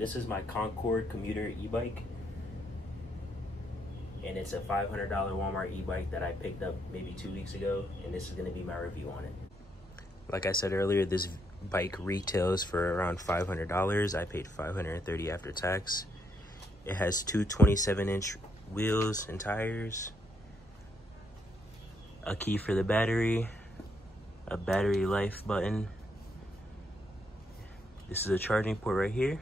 This is my Concord Commutr e-bike, and it's a $500 Walmart e-bike that I picked up maybe 2 weeks ago, and this is going to be my review on it. Like I said earlier, this bike retails for around $500. I paid $530 after tax. It has two 27-inch wheels and tires, a key for the battery, a battery life button. This is a charging port right here.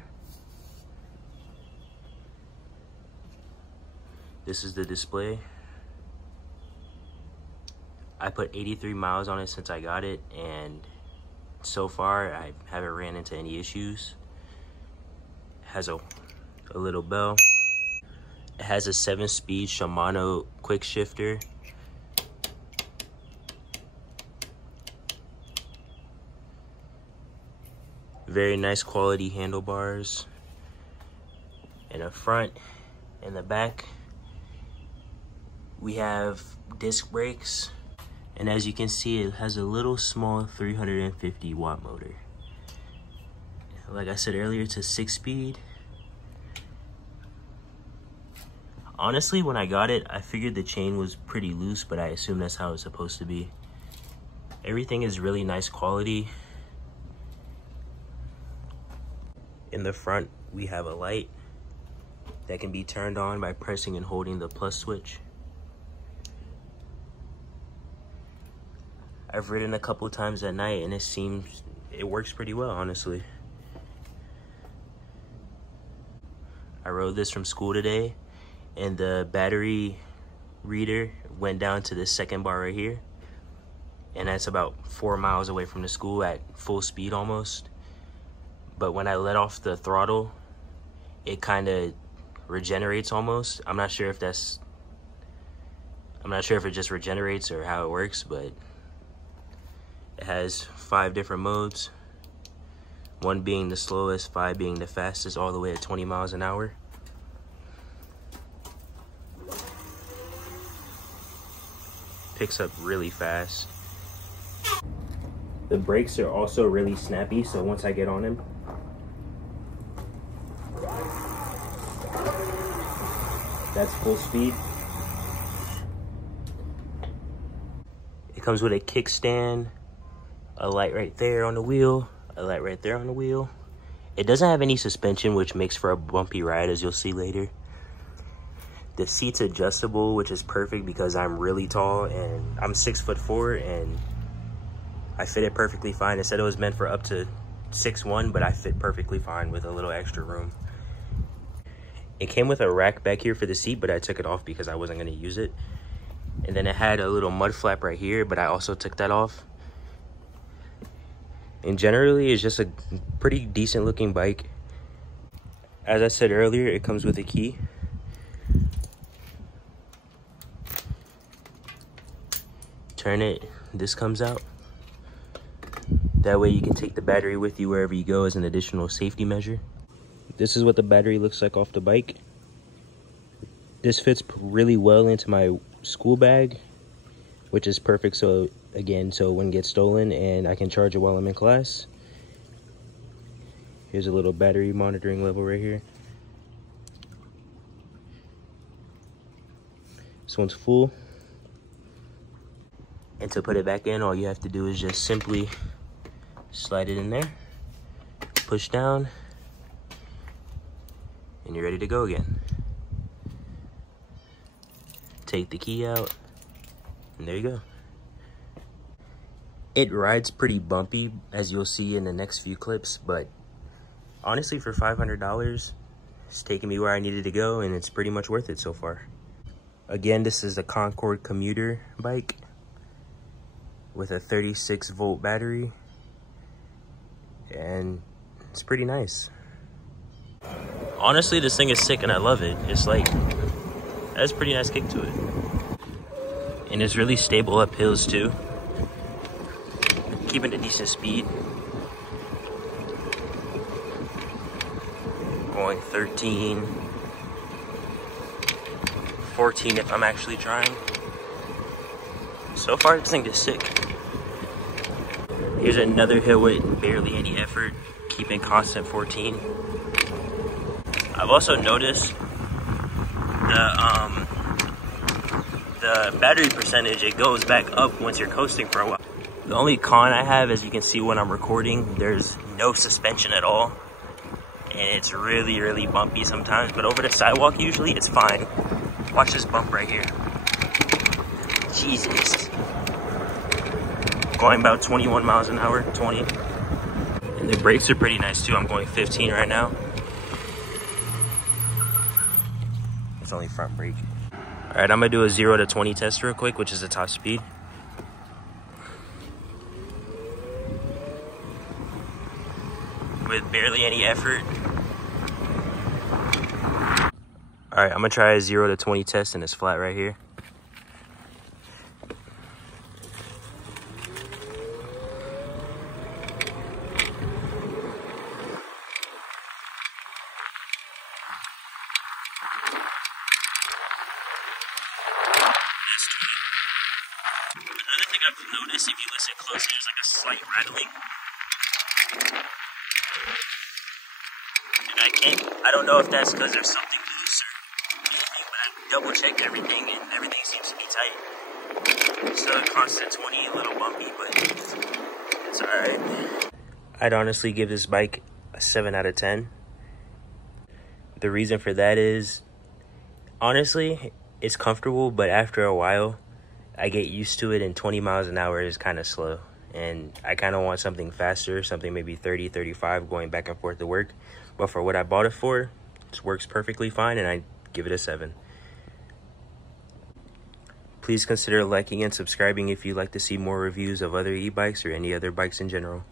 This is the display. I put 83 miles on it since I got it, and so far I haven't ran into any issues. It has a little bell. It has a 7-speed Shimano quick shifter. Very nice quality handlebars. In the front and the back, we have disc brakes. And as you can see, it has a little small 350 watt motor. Like I said earlier, it's a 6-speed. Honestly, when I got it, I figured the chain was pretty loose, but I assume that's how it's supposed to be. Everything is really nice quality. In the front, we have a light that can be turned on by pressing and holding the plus switch. I've ridden a couple times at night, and it works pretty well, honestly. I rode this from school today, and the battery reader went down to the second bar right here, and that's about 4 miles away from the school at full speed almost. But when I let off the throttle, it kind of regenerates almost. I'm not sure if it just regenerates or how it works, but it has 5 different modes, 1 being the slowest, 5 being the fastest, all the way at 20 miles an hour. Picks up really fast. The brakes are also really snappy, so once I get on them, that's full speed. It comes with a kickstand, a light right there on the wheel, a light right there on the wheel. It doesn't have any suspension, which makes for a bumpy ride, as you'll see later. The seat's adjustable, which is perfect because I'm really tall, and I'm 6'4", and I fit it perfectly fine. It said it was meant for up to 6'1", but I fit perfectly fine with a little extra room. It came with a rack back here for the seat, but I took it off because I wasn't gonna use it. And then it had a little mud flap right here, but I also took that off. And generally, it's just a pretty decent looking bike. As I said earlier, it comes with a key. Turn it, this comes out. That way you can take the battery with you wherever you go as an additional safety measure. This is what the battery looks like off the bike. This fits really well into my school bag, which is perfect, so again, so it wouldn't get stolen, and I can charge it while I'm in class. Here's a little battery monitoring level right here. This one's full. And to put it back in, all you have to do is just simply slide it in there, push down, and you're ready to go again. Take the key out, and there you go. It rides pretty bumpy, as you'll see in the next few clips, but honestly, for $500, it's taking me where I needed to go, and it's pretty much worth it so far. Again, this is a Concord Commutr bike with a 36-volt battery, and it's pretty nice. Honestly, this thing is sick and I love it. It's like, it has a pretty nice kick to it. And it's really stable up hills too. Keeping a decent speed. Going 13, 14 if I'm actually trying. So far, this thing is sick. Here's another hill with barely any effort, keeping constant 14. I've also noticed the battery percentage, it goes back up once you're coasting for a while. The only con I have, as you can see when I'm recording, there's no suspension at all. And it's really, really bumpy sometimes, but over the sidewalk usually it's fine. Watch this bump right here. Jesus. Going about 21 miles an hour, 20. And the brakes are pretty nice too. I'm going 15 right now. It's only front brake. All right, I'm gonna do a 0 to 20 test real quick, which is the top speed. With barely any effort. All right, I'm gonna try a 0 to 20 test and it's flat right here. Another thing I've noticed, if you listen closely, there's like a slight rattling. And I don't know if that's because there's something loose or anything, but I double checked everything and everything seems to be tight. Still a constant 20, a little bumpy, but it's alright. I'd honestly give this bike a 7 out of 10. The reason for that is, honestly, it's comfortable, but after a while, I get used to it, and 20 miles an hour is kind of slow. And I kind of want something faster, something maybe 30, 35 going back and forth to work. But for what I bought it for, it works perfectly fine, and I give it a 7. Please consider liking and subscribing if you'd like to see more reviews of other e-bikes or any other bikes in general.